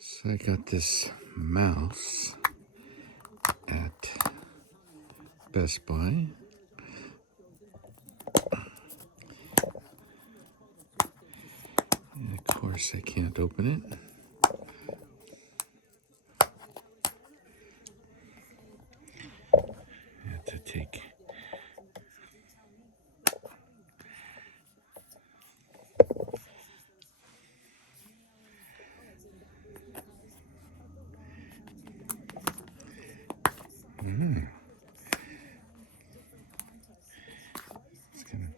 So I got this mouse at Best Buy. And of course I can't open it. I have to take it's gonna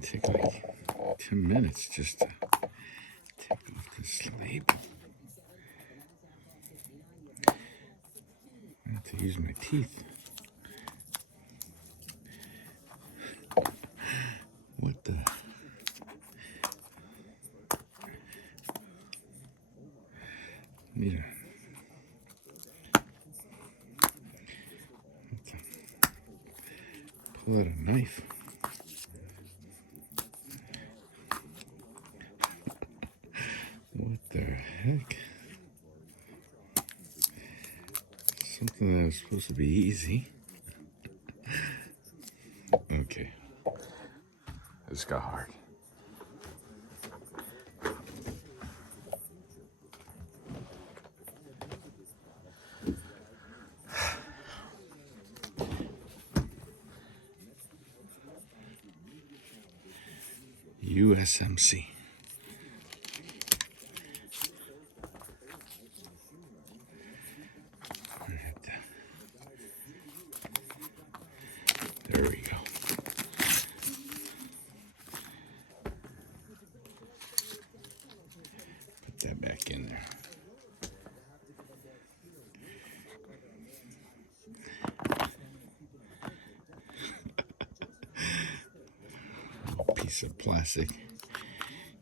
take like 10 minutes just to take off this label. I have to use my teeth. What the? Need a pull out a knife. What the heck? Something that was supposed to be easy. Okay. This got hard. USMC. There we go. Put that back in there. Piece of plastic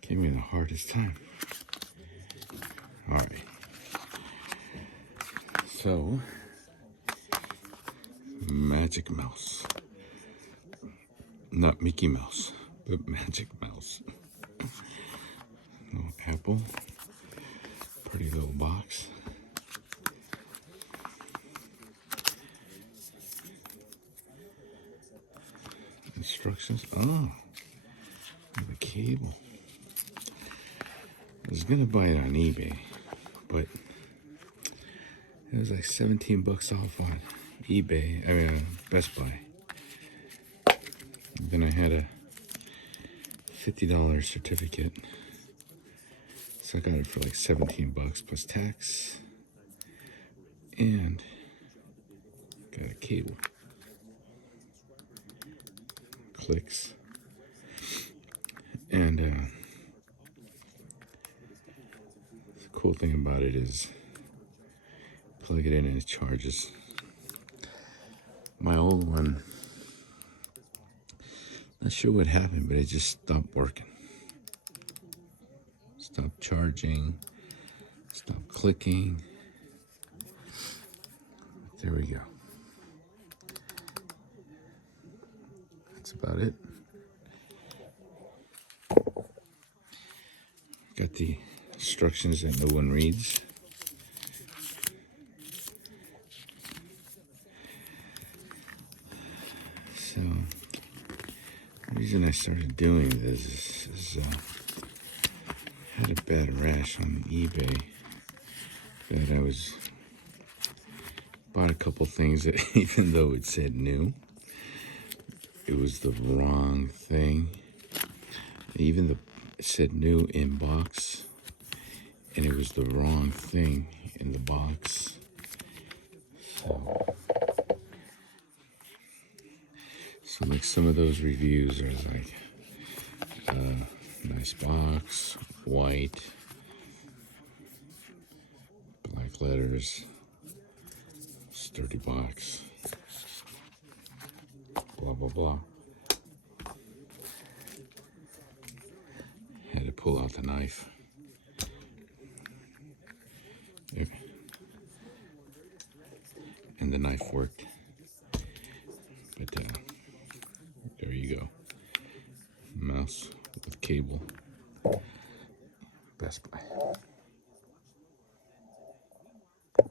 gave me the hardest time. All right. So, Magic Mouse. Not Mickey Mouse, but Magic Mouse. Little apple. Pretty little box. Instructions. Oh, the cable. I was gonna buy it on eBay, but it was like 17 bucks off on eBay. I mean, Best Buy. And then I had a $50 certificate, so I got it for like 17 bucks plus tax, and got a cable. Clicks, and the cool thing about it is plug it in and it charges. My old one, not sure what happened, but it just stopped working. Stopped charging, stopped clicking. There we go. That's about it. Got the instructions that no one reads. So, the reason I started doing this is I had a bad rash on eBay that I bought a couple things that even though it said new, it was the wrong thing. Even it said new in box, and it was the wrong thing in the box. So like some of those reviews are like, nice box, white, black letters, sturdy box, blah, blah, blah. Had to pull out the knife. There. And the knife worked. But house with cable. Best Buy.